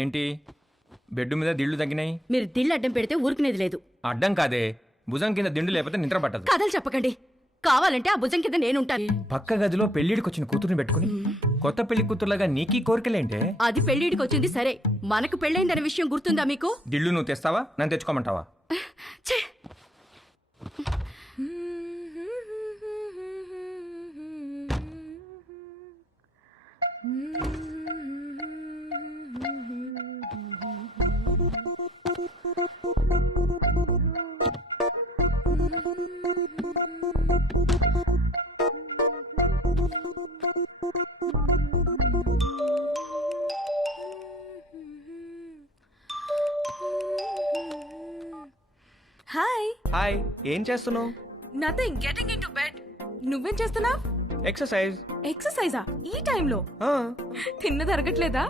ఏంటి బెడ్ మీద దిళ్ళు తగ్గినాయి? మీరు దిళ్ళు అడ్డం పెడితే ఊరుకునేది లేదు. అడ్డం కాదే, భుజం కింద దిండు లేకపోతే నిద్ర పట్టదు. కథలు చెప్పకండి. కావాలంటే ఆ భుజం కింద నేనుంటాను. పక్క గదిలో పెళ్లిడికి వచ్చిన కూతురుని పెట్టుకుని కొత్త పెళ్లి కూతురులాగా నీకీ కోరికలేంటే? అది పెళ్లిడికి వచ్చింది సరే, మనకు పెళ్ళైందనే విషయం గుర్తుందా మీకు? దిళ్ళు నువ్వు తెస్తావా, నన్ను తెచ్చుకోమంటావా? ఛే! హాయ్. హాయ్, ఏం చేస్తున్నావు? Nothing, getting into bed. నువ్వేం చేస్తున్నావ్? ఎక్సర్సైజ్. ఎక్సర్సైజా ఈ టైంలో? తిన్నది అరగట్లేదా?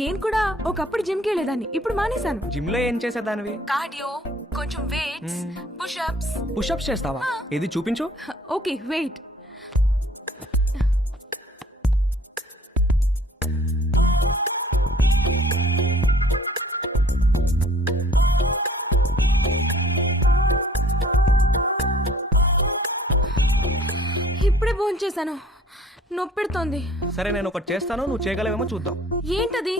నేను కూడా ఒకప్పుడు జిమ్ కి వెళ్ళేదాన్ని, ఇప్పుడు మానేశాను. జిమ్ లో ఏం చేసేదానివి? కార్డియో, కొంచెం వెయిట్స్, పుషప్స్. పుషప్స్ చేస్తావా? ఇది చూపించు. Okay wait. ఇప్పుడే ఫోన్ చేశాను, నొప్పెడుతోంది. సరే నేను ఒకటి చేస్తాను, నువ్వు చేయగలవేమో చూద్దాం. ఏంటది?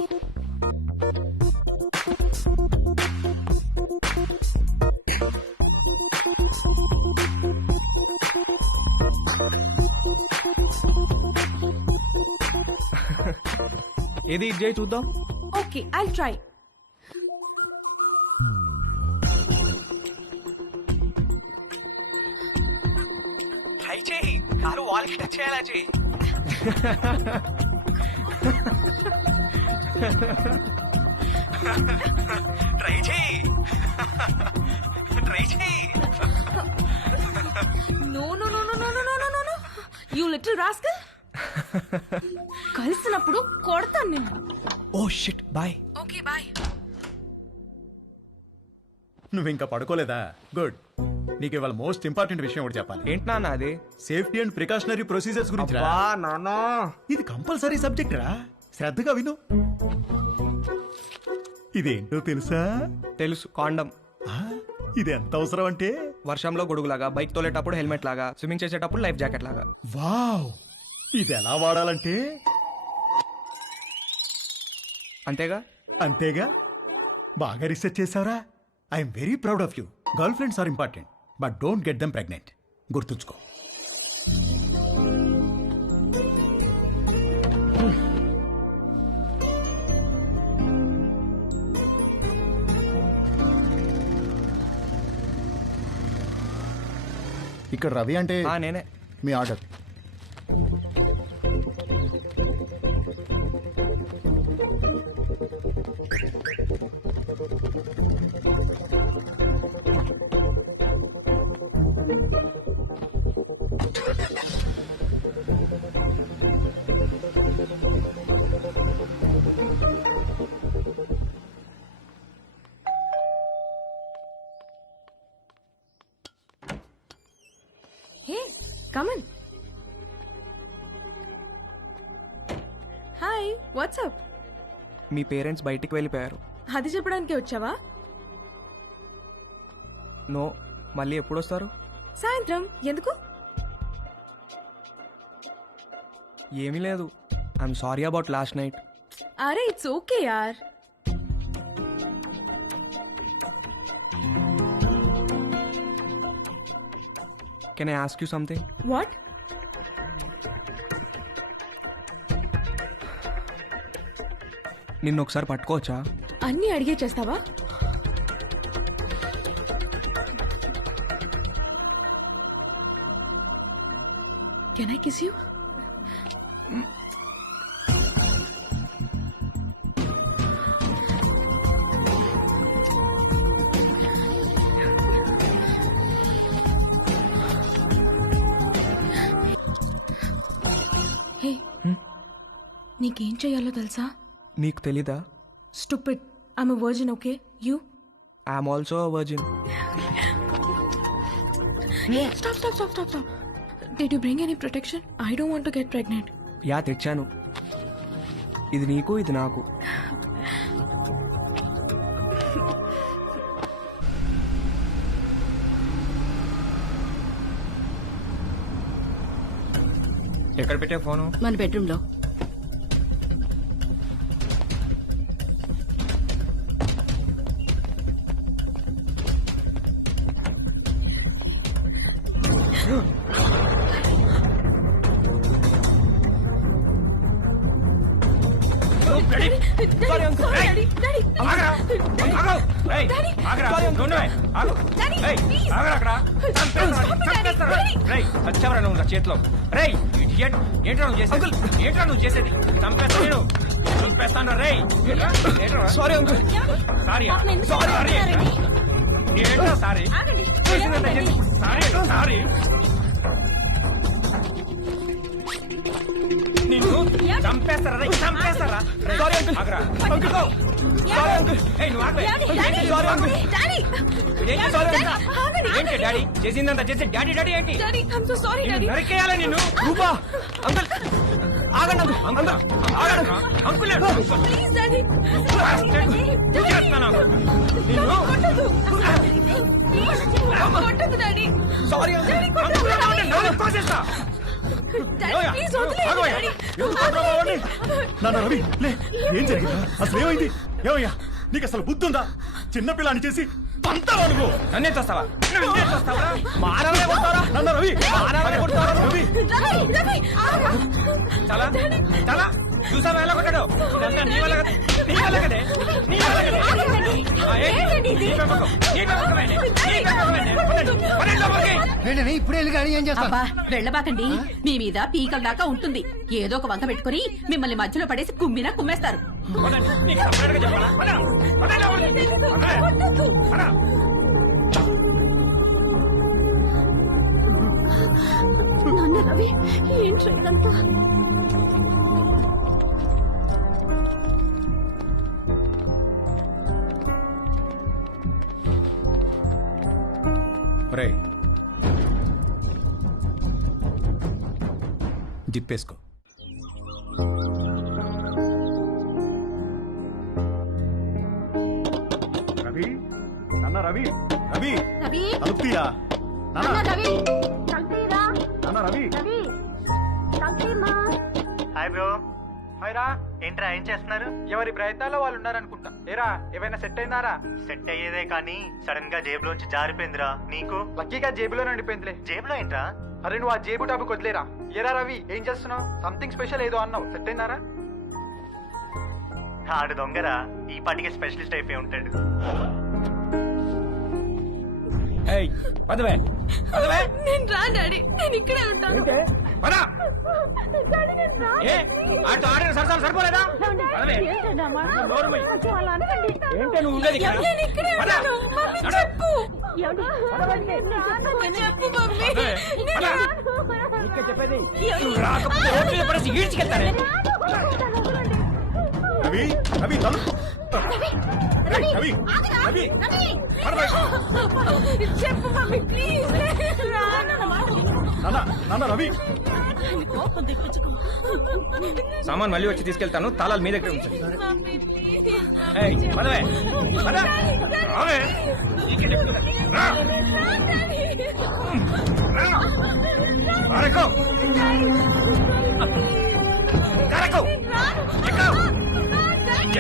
ఏది ఇది చేయి చూద్దాం. Okay I'll try. ట్రై చేయి, కారు వాల్ కి టచ్ చేయాలా చేయి. ట్రై చేయి, ట్రై చేయి. No no no no no no no no no, you little rascal. కలిసినప్పుడు కొడతాను నేను. Oh shit, bye. Okay bye. నువ్వు ఇంకా పడుకోలేదా? గుడ్. నీకు ఇవాళ మోస్ట్ ఇంపార్టెంట్ విషయం ఒకటి చెప్పాలి. ఏంటి నాన్న అది? సేఫ్టీ అండ్ ప్రికాషనరీ ప్రొసీజర్స్ గురించి రా. నాన్న, ఇది కంపల్సరీ సబ్జెక్ట్ రా, శ్రద్ధగా విను. ఇదేంటో తెలుసా? తెలుసు, కాండం. ఆ, ఇది ఎంత అవసరం అంటే వర్షంలో గొడుగులాగా, బైక్ తోలేటప్పుడు హెల్మెట్ లాగా, స్విమ్మింగ్ చేసేటప్పుడు లైఫ్ జాకెట్ లాగా. వావ్, ఇది ఎలా వాడాలంటే అంతేగా? అంతేగా. బాగా రీసెర్చ్ చేసావురా. I'm very proud of you. Girlfriends are important, but don't get them pregnant. గుర్తుంచుకో. ఇక్కడ రవి అంటే నేనే. మీ order. Hey come on. Hi, what's up? మీ పేరెంట్స్ బయటికి వెళ్ళిపోయారు. అది చెప్పడానికే వచ్చావా? నో, మళ్ళీ ఎప్పుడు వస్తారు? సాయంత్రం. ఎందుకు? ఏమీ లేదు. I'm sorry about last night. అరే ఇట్స్ ఓకే యార్. Can I ask you something? What? నిన్ను ఒకసారి పట్టుకోవచ్చా? అన్నీ అడిగే చేస్తావా? Can I kiss you? Hey, నీకేం చెయ్యాలో తెలుసా? నీకు తెలీదా? Stupid. I'm a virgin, okay? You? I'm also a virgin. Stop. Did you bring any protection? I don't want to get pregnant. Yeah, తెచ్చాను. ఇది నీకు, ఇది నాకు. ఎక్కడ పెట్టే ఫోను? మన బెడ్రూమ్ లో. Sorry, uncle. Hey! ఆగరా! ఆగు! ఏయ్, ఆగరా! నువ్వు ఆగు! ఏయ్, ఆగరా అక్కడ! చంపేస్తారా? రేయ్, వచ్చావరా నువ్వు నా చేతిలో? రేయ్, ఇడియట్! ఏంట్రా నువ్వు చేసేది? ఏంట్రా నువ్వు చేసేది? చంపేస్తా నేను! చంపేస్తాను రేయ్! Sorry uncle. సారీ సారీ ఏంట్రా సారీ? చేసిందంతా చేసి సారీ సారీ నిన్ను చంపేస్తారా రేయ్, చంపేస్తారా? Sorry uncle. ఆగరా! Uncle sorry uncle. ఏయ్, నువ్వు ఆగవే. Sorry uncle. ఏంటి సారీ అంకుల్? ఏంటి డాడీ చేసిందంతా చేసి డాడీ డాడీ ఏంటి? నిన్ను నరికేయాలా నిన్ను? రూపా అంకుల్ ఆగండి అంకుల్. అంకుల్ ఆగండి అంకుల్. చేస్తాను నిన్ను. Sorry uncle. కోసేస్తా. నాన్న రవి లే, ఏం జరిగిందా? అసలు ఏమైంది? ఏమయ్యా నీకు అసలు బుద్ధి ఉందా? చిన్నపిల్లని చేసి పంతావా నువ్వు? నన్నే చూస్తావా? నన్నే చూస్తావా? మానవే కొడతారా? నాన్న రవి, మానవే కొడతారా? రవి చాలా చాలా చూసావా ఎలా కొట్టాడు? ఇదంతా నీ వల్ల కదా, నీ వల్ల కదే, నీ వల్ల కదే. నీ పెంపకం, నీ పెంపకమేనే, నీ పెంపకమేనే. పదండి లోపలికి. ఏంటని ఇప్పుడే వెళ్ళి గాని ఏం చేస్తా? అబ్బా వెళ్ళబాకండి. మీ మీద పీకల దాకా ఉంటుంది. ఏదో ఒక వంక పెట్టుకుని మిమ్మల్ని మధ్యలో పడేసి కుమ్మినా కుమ్మేస్తారు. పదండి, నీకు సపరేట్గా చెప్పాలా? పద, పదండి లోపలికి. పద, పద. నాన్న రవి ఏంట్రా ఇదంతా? రే జిప్పేసుకో. రవి నాన్న రవి రవి రవి తలుపు తీరా. నాన్న రవి నాన్న రవి. Hi bro. హాయ్ రా. ఏంట్రా ఏం చేస్తున్నారు? ఎవరి ప్రయత్నాల్లో వాళ్ళు ఉన్నారనుకుంటా. ఏరా ఏమైనా సెట్ అయిందారా? సెట్ అయ్యేదే కానీ సడన్ గా జేబులోంచి జారిపోయిందిరా. నీకు? లక్కీగా జేబులో ఉండిపోయిందిలే. జేబులో ఏంట్రా? అరే నువ్వు ఆ జేబు టాపిక్ వదిలేరా. ఏరా రవి ఏం చేస్తున్నావు? సంథింగ్ స్పెషల్ ఏదో అన్నావు, సెట్ అయిందారా? ఆడు దొంగరా. ఈ పాటికి స్పెషలిస్ట్ అయిపోయి ఉంటాడు. ఏయ్, పదవే పదవే. నేను రా డాడీ, నేను ఇక్కడే ఉంటాను. పద. ఏ ఆటో ఆడిన సరసాలు సరిపోలేదా? పదవే. నోరు మూయి. ఏంటి నువ్వు ఉండేది ఇక్కడ? నేను ఇక్కడే పద. ఉన్నాను. మమ్మీ నడు. చెప్పు. చెప్పు మమ్మీ. పదవే. పద. ఇంకా చెప్పేది నువ్వు రాకపోతే ఓట్లు పడేసి ఈడ్చికెళ్తానే. రవి రవి తలుపు. రేయ్, రవి రవి పడవే. చెప్పు మమ్మీ ప్లీజ్. నాన్న నాన్న రవి. సామాన్ మళ్ళీ వచ్చి తీసుకెళ్తాను, తాళాలు మీ దగ్గర ఉంచండి. ఏయ్, పదవే పద. రావే. ఇక్కడ చెప్తున్నా. రా. రా. అరకు. కరకు. ఎక్కు.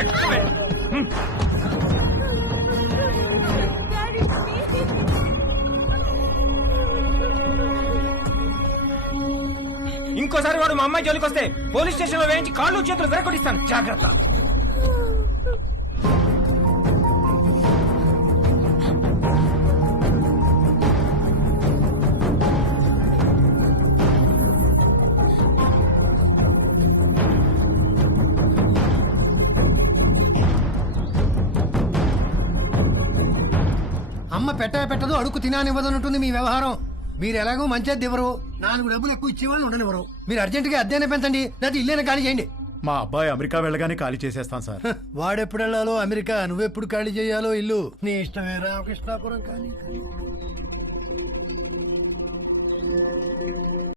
ఎక్కువే. ఇంకోసారి వాడు మా అమ్మాయి జోలికి వస్తే పోలీస్ స్టేషన్ లో వేయించి కాళ్ళు చేతులు విరగొట్టిస్తాను, జాగ్రత్త. అమ్మ పెట్టదు అడుగు తినానివ్వదన్నట్టుంది మీ వ్యవహారం. మీరు ఎలాగో మంచిది ఇవ్వరు, 4 డబ్బులు ఎక్కువ ఇచ్చేవాళ్ళు ఉండనివ్వరు. మీరు అర్జెంటుగా అద్దెనే పెంచండి, లేకపోతే ఇల్లేనే ఖాళీ చేయండి. మా అబ్బాయి అమెరికా వెళ్ళగానే ఖాళీ చేసేస్తాం సార్. వాడెప్పుడు వెళ్ళాలో అమెరికా, నువ్వెప్పుడు ఖాళీ చేయాలో ఇల్లు నీ ఇష్టమే. రామకృష్ణాపురం ఖాళీ.